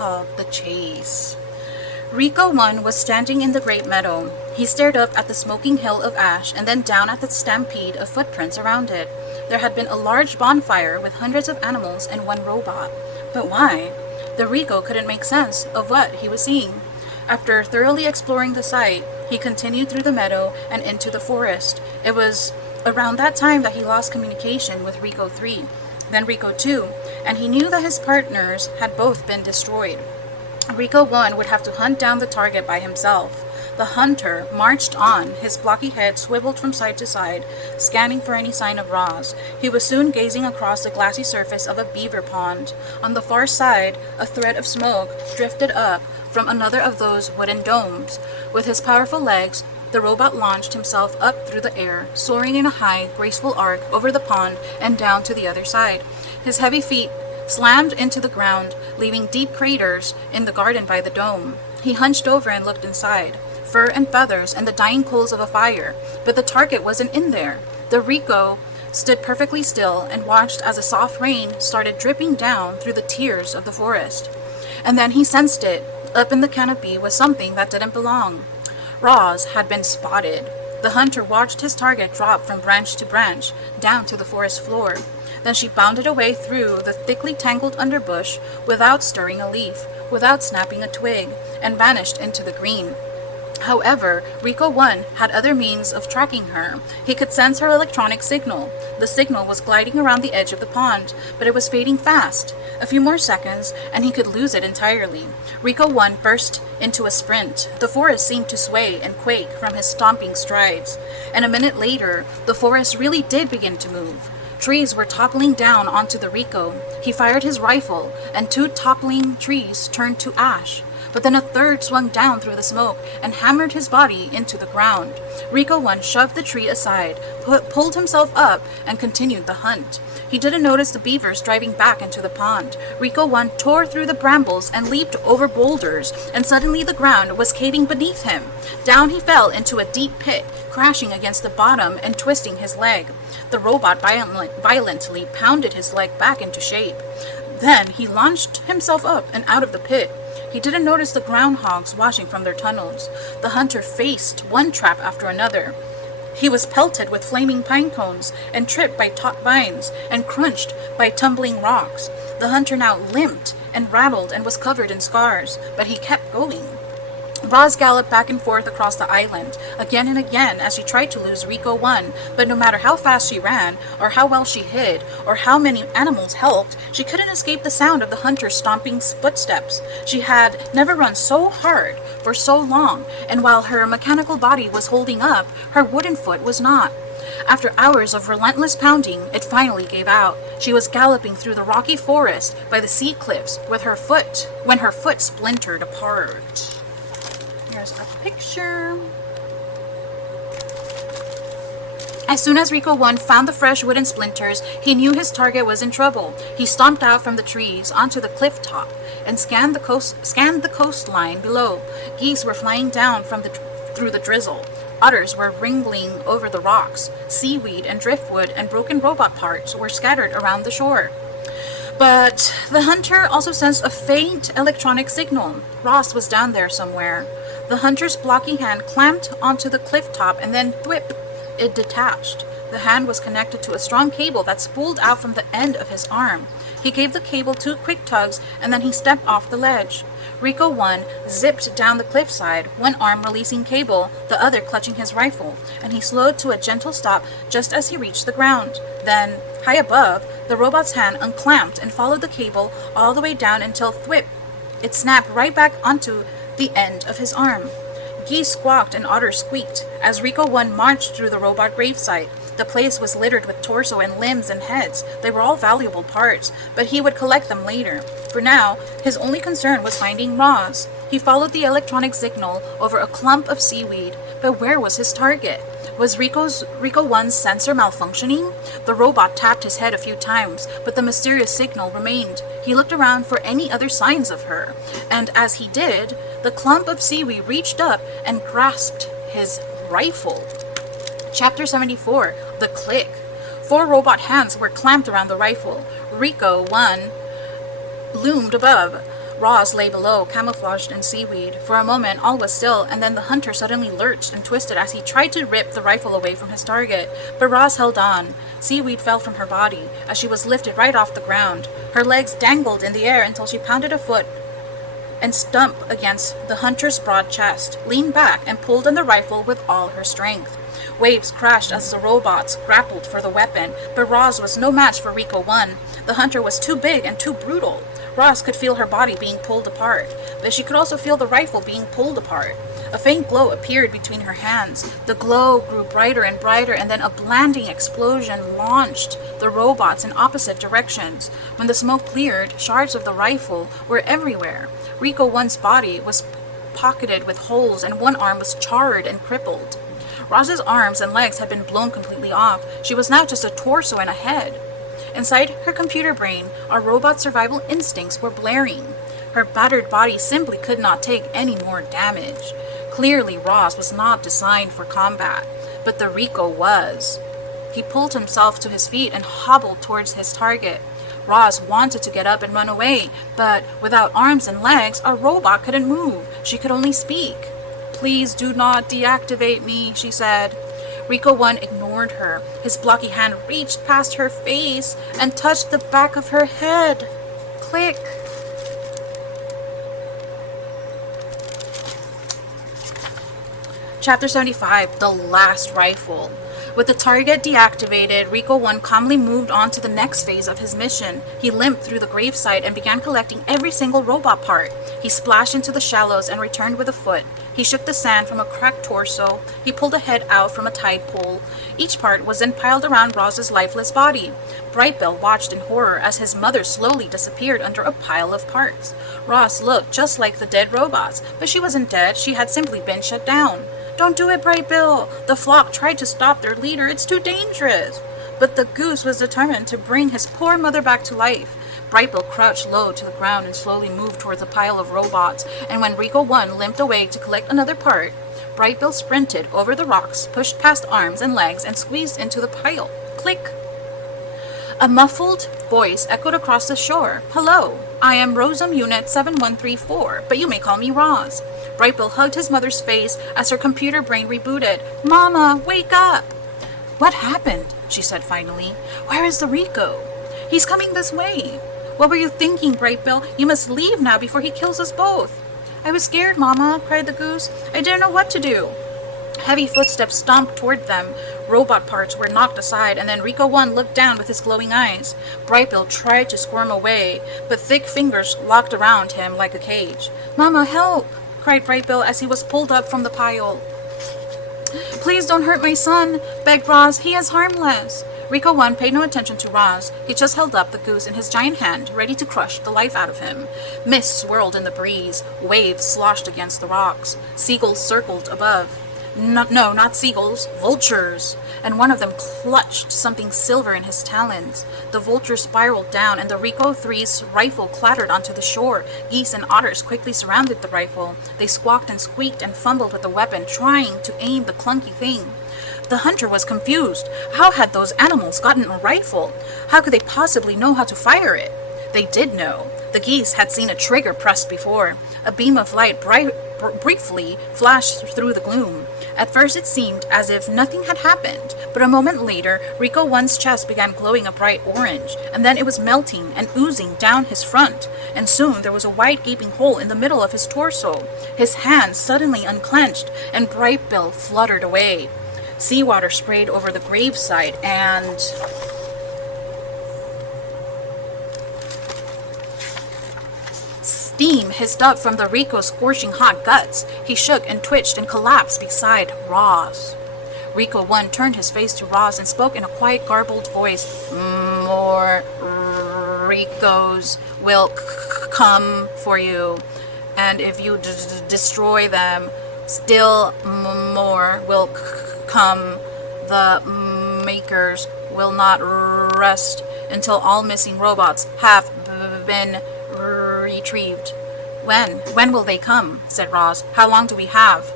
called The Chase. Rico 1 was standing in the great meadow. He stared up at the smoking hill of ash and then down at the stampede of footprints around it. There had been a large bonfire with hundreds of animals and one robot. But why? The Rico couldn't make sense of what he was seeing. After thoroughly exploring the site, he continued through the meadow and into the forest. It was around that time that he lost communication with Rico 3, then Rico 2, and he knew that his partners had both been destroyed. Rico 1 would have to hunt down the target by himself. The hunter marched on, his blocky head swiveled from side to side, scanning for any sign of Roz. He was soon gazing across the glassy surface of a beaver pond. On the far side, a thread of smoke drifted up from another of those wooden domes. With his powerful legs, the robot launched himself up through the air, soaring in a high, graceful arc over the pond and down to the other side. His heavy feet slammed into the ground, leaving deep craters in the garden by the dome. He hunched over and looked inside. Fur and feathers and the dying coals of a fire, but the target wasn't in there. The Rico stood perfectly still and watched as a soft rain started dripping down through the tiers of the forest. And then he sensed it. Up in the canopy was something that didn't belong. Roz had been spotted. The hunter watched his target drop from branch to branch, down to the forest floor. Then she bounded away through the thickly tangled underbush without stirring a leaf, without snapping a twig, and vanished into the green. However, Rico 1 had other means of tracking her. He could sense her electronic signal. The signal was gliding around the edge of the pond, but it was fading fast. A few more seconds, and he could lose it entirely. Rico 1 burst into a sprint. The forest seemed to sway and quake from his stomping strides. And a minute later, the forest really did begin to move. Trees were toppling down onto the Rico. He fired his rifle, and 2 toppling trees turned to ash. But then a third swung down through the smoke and hammered his body into the ground. Rico 1 shoved the tree aside, pulled himself up, and continued the hunt. He didn't notice the beavers driving back into the pond. Rico 1 tore through the brambles and leaped over boulders, and suddenly the ground was caving beneath him. Down he fell into a deep pit, crashing against the bottom and twisting his leg. The robot violently pounded his leg back into shape. Then he launched himself up and out of the pit. He didn't notice the groundhogs washing from their tunnels. The hunter faced one trap after another. He was pelted with flaming pine cones and tripped by taut vines and crunched by tumbling rocks. The hunter now limped and rattled and was covered in scars, but he kept going. Roz galloped back and forth across the island, again and again as she tried to lose Rico 1, but no matter how fast she ran, or how well she hid, or how many animals helped, she couldn't escape the sound of the hunter's stomping footsteps. She had never run so hard for so long, and while her mechanical body was holding up, her wooden foot was not. After hours of relentless pounding, it finally gave out. She was galloping through the rocky forest by the sea cliffs when her foot splintered apart. Here's a picture. As soon as Rico 1 found the fresh wooden splinters, he knew his target was in trouble. He stomped out from the trees onto the cliff top and scanned the coastline below. Geese were flying down through the drizzle. Otters were wriggling over the rocks. Seaweed and driftwood and broken robot parts were scattered around the shore. But the hunter also sensed a faint electronic signal. Roz was down there somewhere. The hunter's blocky hand clamped onto the cliff top and then thwip, it detached. The hand was connected to a strong cable that spooled out from the end of his arm. He gave the cable 2 quick tugs and then he stepped off the ledge. Rico 1 zipped down the cliffside, one arm releasing cable, the other clutching his rifle, and he slowed to a gentle stop just as he reached the ground. Then, high above, the robot's hand unclamped and followed the cable all the way down until thwip, it snapped right back onto the end of his arm. Geese squawked and otters squeaked as Rico 1 marched through the robot gravesite. The place was littered with torso and limbs and heads. They were all valuable parts, but he would collect them later. For now, his only concern was finding Roz. He followed the electronic signal over a clump of seaweed, but where was his target? Was Rico 1's sensor malfunctioning? The robot tapped his head a few times, but the mysterious signal remained. He looked around for any other signs of her, and as he did, the clump of seaweed reached up and grasped his rifle. Chapter 74, The Click. 4 robot hands were clamped around the rifle. Rico 1 loomed above, Roz lay below, camouflaged in seaweed. For a moment, all was still, and then the hunter suddenly lurched and twisted as he tried to rip the rifle away from his target. But Roz held on. Seaweed fell from her body as she was lifted right off the ground. Her legs dangled in the air until she pounded a foot and stumped against the hunter's broad chest, leaned back, and pulled on the rifle with all her strength. Waves crashed as the robots grappled for the weapon, but Roz was no match for Rico 1. The hunter was too big and too brutal. Roz could feel her body being pulled apart, but she could also feel the rifle being pulled apart. A faint glow appeared between her hands. The glow grew brighter and brighter, and then a blinding explosion launched the robots in opposite directions. When the smoke cleared, shards of the rifle were everywhere. Rico 1's body was pocketed with holes, and one arm was charred and crippled. Roz's arms and legs had been blown completely off. She was now just a torso and a head. Inside her computer brain, our robot survival instincts were blaring. Her battered body simply could not take any more damage. Clearly, Roz was not designed for combat, but the Rico was. He pulled himself to his feet and hobbled towards his target. Roz wanted to get up and run away, but without arms and legs, a robot couldn't move. She could only speak. "Please do not deactivate me," she said. Rico 1 ignored her. His blocky hand reached past her face and touched the back of her head. Click. Chapter 75, The Last Rifle. With the target deactivated, Rico 1 calmly moved on to the next phase of his mission. He limped through the gravesite and began collecting every single robot part. He splashed into the shallows and returned with a foot. He shook the sand from a cracked torso. He pulled a head out from a tide pool. Each part was then piled around Roz's lifeless body. Brightbill watched in horror as his mother slowly disappeared under a pile of parts. Roz looked just like the dead robots, but she wasn't dead. She had simply been shut down. "Don't do it, Brightbill! The flock tried to stop their leader. It's too dangerous!" But the goose was determined to bring his poor mother back to life. Brightbill crouched low to the ground and slowly moved towards a pile of robots, and when Rico 1 limped away to collect another part, Brightbill sprinted over the rocks, pushed past arms and legs, and squeezed into the pile. Click! A muffled voice echoed across the shore. "Hello, I am Rosum Unit 7134, but you may call me Roz." Brightbill hugged his mother's face as her computer brain rebooted. "Mama, wake up!" "What happened?" she said finally. "Where is the Rico?" "He's coming this way." "What were you thinking, Brightbill? You must leave now before he kills us both." "I was scared, Mama," cried the goose. "I didn't know what to do." Heavy footsteps stomped toward them. Robot parts were knocked aside, and then Rico 1 looked down with his glowing eyes. Brightbill tried to squirm away, but thick fingers locked around him like a cage. "Mama, help!" cried Brightbill as he was pulled up from the pile. "Please don't hurt my son," begged Roz. "He is harmless." Rico 1 paid no attention to Roz. He just held up the goose in his giant hand, ready to crush the life out of him. Mist swirled in the breeze. Waves sloshed against the rocks. Seagulls circled above. No, not seagulls, vultures. And one of them clutched something silver in his talons. The vulture spiraled down, and the Rico 3's rifle clattered onto the shore. Geese and otters quickly surrounded the rifle. They squawked and squeaked and fumbled with the weapon, trying to aim the clunky thing. The hunter was confused. How had those animals gotten a rifle? How could they possibly know how to fire it? They did know. The geese had seen a trigger pressed before. A beam of light briefly flashed through the gloom. At first it seemed as if nothing had happened, but a moment later, Rico 1's chest began glowing a bright orange, and then it was melting and oozing down his front, and soon there was a wide gaping hole in the middle of his torso. His hands suddenly unclenched, and Brightbill fluttered away. Seawater sprayed over the gravesite, and steam hissed up from the Rico's scorching hot guts. He shook and twitched and collapsed beside Roz. Rico 1 turned his face to Roz and spoke in a quiet, garbled voice. "More Ricos will come for you, and if you destroy them, still more will come. The makers will not rest until all missing robots have been retrieved." When will they come?" said Roz. "How long do we have?"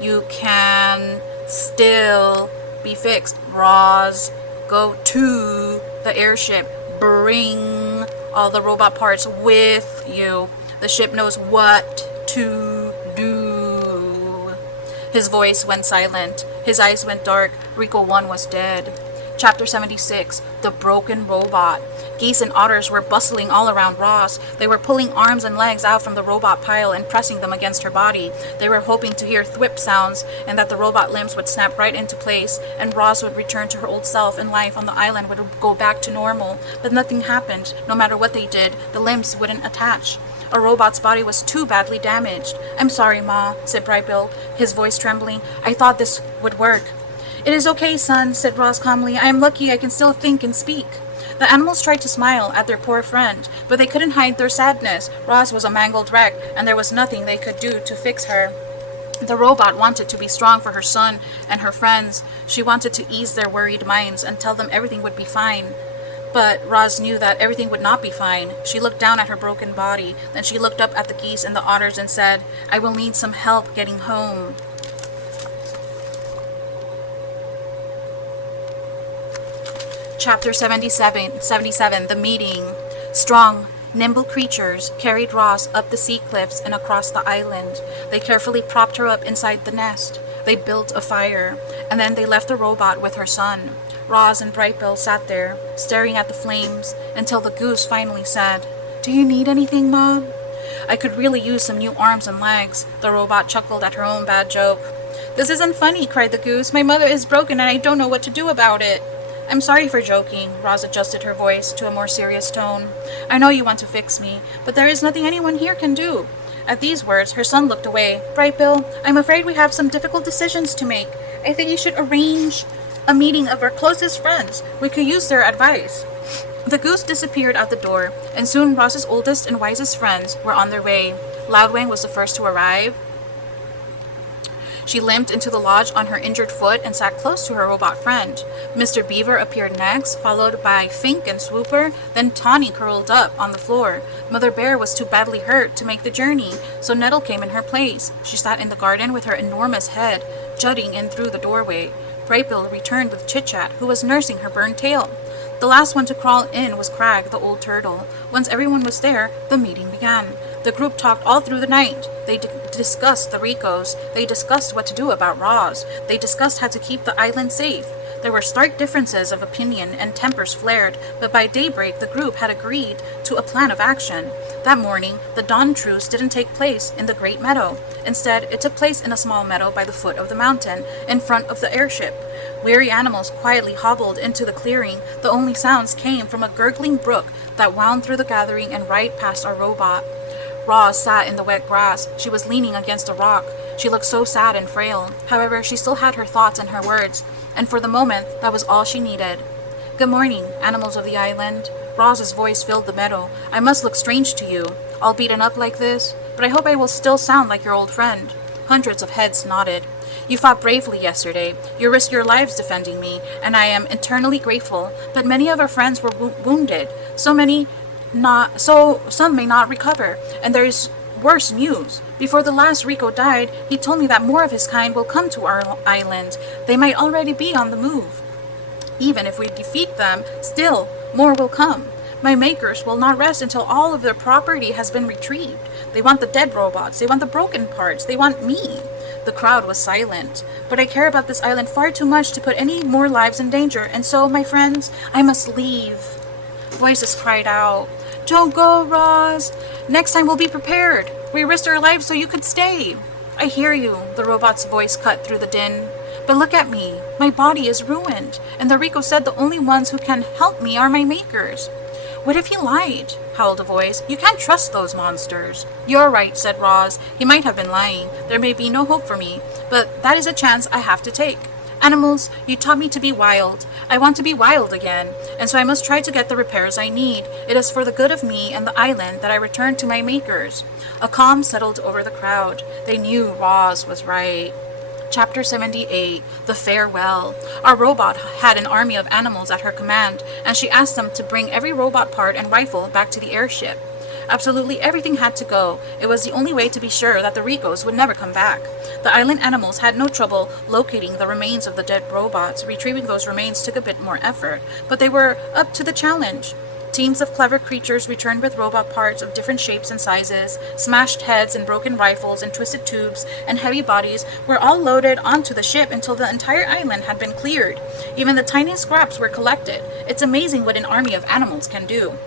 "You can still be fixed, Roz. Go to the airship. Bring all the robot parts with you. The ship knows what to do. His voice went silent. His eyes went dark. Rico 1 was dead. Chapter 76, The Broken Robot. Geese and otters were bustling all around Roz. They were pulling arms and legs out from the robot pile and pressing them against her body. They were hoping to hear thwip sounds and that the robot limbs would snap right into place and Roz would return to her old self and life on the island would go back to normal. But nothing happened. No matter what they did, the limbs wouldn't attach. A robot's body was too badly damaged. "I'm sorry, Ma," said Brightbill, his voice trembling. "I thought this would work." "It is okay, son," said Roz calmly. "I am lucky I can still think and speak." The animals tried to smile at their poor friend, but they couldn't hide their sadness. Roz was a mangled wreck, and there was nothing they could do to fix her. The robot wanted to be strong for her son and her friends. She wanted to ease their worried minds and tell them everything would be fine. But Roz knew that everything would not be fine. She looked down at her broken body. Then she looked up at the geese and the otters and said, "I will need some help getting home." Chapter 77, The Meeting. Strong, nimble creatures carried Roz up the sea cliffs and across the island. They carefully propped her up inside the nest. They built a fire, and then they left the robot with her son. Roz and Brightbill sat there, staring at the flames, until the goose finally said, "Do you need anything, Mom?" "I could really use some new arms and legs." The robot chuckled at her own bad joke. "This isn't funny," cried the goose. "My mother is broken and I don't know what to do about it." "I'm sorry for joking." Roz adjusted her voice to a more serious tone. "I know you want to fix me, but there is nothing anyone here can do." At these words, her son looked away. "Brightbill, I'm afraid we have some difficult decisions to make. I think you should arrange a meeting of our closest friends. We could use their advice." The goose disappeared out the door, and soon Roz's oldest and wisest friends were on their way. Loudwing was the first to arrive. She limped into the lodge on her injured foot and sat close to her robot friend. Mr. Beaver appeared next, followed by Fink and Swooper, then Tawny curled up on the floor. Mother Bear was too badly hurt to make the journey, so Nettle came in her place. She sat in the garden with her enormous head jutting in through the doorway. Brightbill returned with Chit-Chat, who was nursing her burned tail. The last one to crawl in was Crag, the old turtle. Once everyone was there, the meeting began. The group talked all through the night. They discussed the Ricos. They discussed what to do about Roz. They discussed how to keep the island safe. There were stark differences of opinion and tempers flared, but by daybreak the group had agreed to a plan of action. That morning, the dawn truce didn't take place in the great meadow. Instead, it took place in a small meadow by the foot of the mountain, in front of the airship. Weary animals quietly hobbled into the clearing. The only sounds came from a gurgling brook that wound through the gathering and right past our robot. Roz sat in the wet grass. She was leaning against a rock. She looked so sad and frail. However, she still had her thoughts and her words, and for the moment, that was all she needed. "Good morning, animals of the island." Roz's voice filled the meadow. "I must look strange to you, all beaten up like this, but I hope I will still sound like your old friend." Hundreds of heads nodded. "You fought bravely yesterday. You risked your lives defending me, and I am eternally grateful. But many of our friends were wounded. Some may not recover, and there is worse news. Before the last Rico died, he told me that more of his kind will come to our island. They might already be on the move. Even if we defeat them, still more will come. My makers will not rest until all of their property has been retrieved. They want the dead robots. They want the broken parts. They want me." The crowd was silent. "But I care about this island far too much to put any more lives in danger, and so, my friends, I must leave." Voices cried out, "Don't go, Roz. Next time we'll be prepared. We risked our lives so you could stay." "I hear you," the robot's voice cut through the din. "But look at me. My body is ruined, and the Rico said the only ones who can help me are my makers." "What if he lied?" howled a voice. "You can't trust those monsters." "You're right," said Roz. "He might have been lying. There may be no hope for me, but that is a chance I have to take. Animals, you taught me to be wild. I want to be wild again, and so I must try to get the repairs I need. It is for the good of me and the island that I return to my makers." A calm settled over the crowd. They knew Roz was right. Chapter 78, The Farewell. Our robot had an army of animals at her command, and she asked them to bring every robot part and rifle back to the airship. Absolutely everything had to go. It was the only way to be sure that the Ricos would never come back. The island animals had no trouble locating the remains of the dead robots. Retrieving those remains took a bit more effort, but they were up to the challenge. Teams of clever creatures returned with robot parts of different shapes and sizes. Smashed heads and broken rifles and twisted tubes and heavy bodies were all loaded onto the ship until the entire island had been cleared. Even the tiniest scraps were collected. It's amazing what an army of animals can do.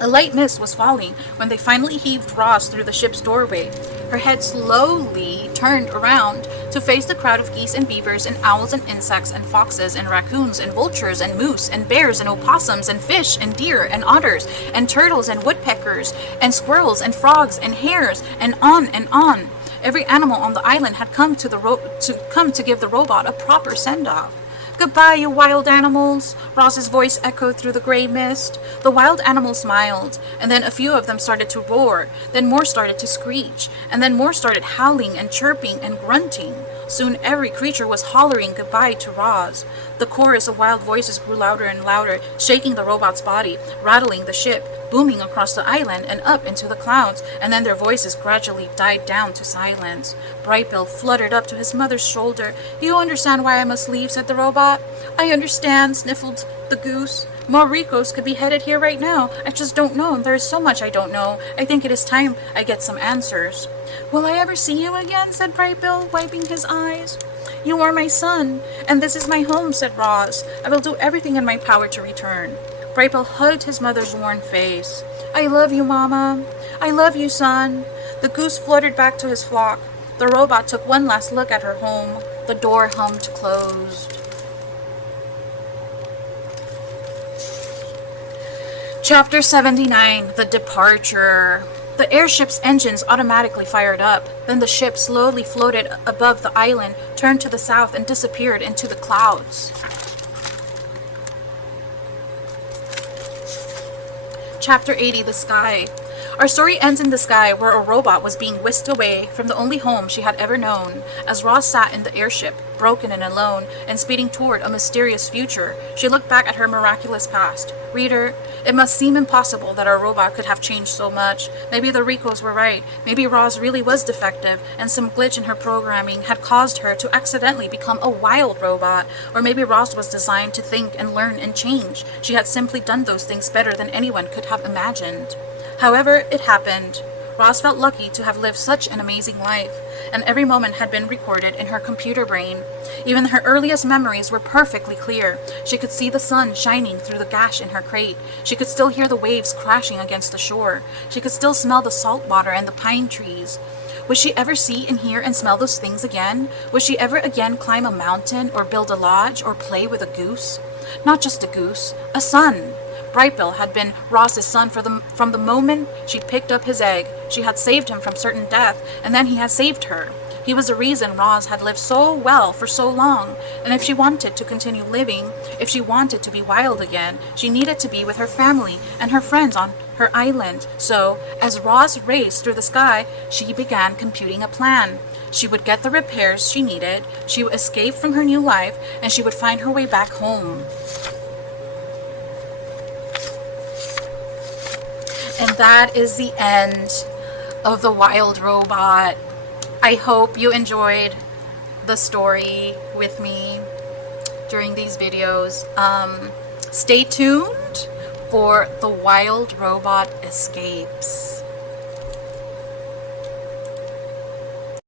A light mist was falling when they finally heaved Roz through the ship's doorway. Her head slowly turned around to face the crowd of geese and beavers and owls and insects and foxes and raccoons and vultures and moose and bears and opossums and fish and deer and otters and turtles and woodpeckers and squirrels and frogs and hares and on and on. Every animal on the island had come to give the robot a proper send-off. "Goodbye, you wild animals," Ross's voice echoed through the gray mist. The wild animals smiled, and then a few of them started to roar, then more started to screech, and then more started howling and chirping and grunting. Soon every creature was hollering goodbye to Roz. The chorus of wild voices grew louder and louder, shaking the robot's body, rattling the ship, booming across the island and up into the clouds, and then their voices gradually died down to silence. Brightbill fluttered up to his mother's shoulder. "You understand why I must leave," said the robot. "I understand," sniffled the goose. "More Ricos could be headed here right now. I just don't know. There is so much I don't know. I think it is time I get some answers." "Will I ever see you again?" said Brightbill, wiping his eyes. "You are my son, and this is my home," said Roz. "I will do everything in my power to return." Brightbill hugged his mother's worn face. "I love you, Mama. I love you, son." The goose fluttered back to his flock. The robot took one last look at her home. The door hummed closed. Chapter 79, The Departure. The airship's engines automatically fired up. Then the ship slowly floated above the island, turned to the south, and disappeared into the clouds. Chapter 80, The Sky. Our story ends in the sky, where a robot was being whisked away from the only home she had ever known. As Roz sat in the airship, broken and alone, and speeding toward a mysterious future, she looked back at her miraculous past. Reader, it must seem impossible that our robot could have changed so much. Maybe the Ricos were right. Maybe Roz really was defective, and some glitch in her programming had caused her to accidentally become a wild robot. Or maybe Roz was designed to think and learn and change. She had simply done those things better than anyone could have imagined. However, it happened. Roz felt lucky to have lived such an amazing life, and every moment had been recorded in her computer brain. Even her earliest memories were perfectly clear. She could see the sun shining through the gash in her crate. She could still hear the waves crashing against the shore. She could still smell the salt water and the pine trees. Would she ever see and hear and smell those things again? Would she ever again climb a mountain or build a lodge or play with a goose? Not just a goose, a son. Brightbill had been Ross's son from the moment she picked up his egg. She had saved him from certain death, and then he had saved her. He was the reason Roz had lived so well for so long, and if she wanted to continue living, if she wanted to be wild again, she needed to be with her family and her friends on her island. So, as Roz raced through the sky, she began computing a plan. She would get the repairs she needed, she would escape from her new life, and she would find her way back home. And that is the end of The Wild Robot. I hope you enjoyed the story with me during these videos. Stay tuned for The Wild Robot Escapes.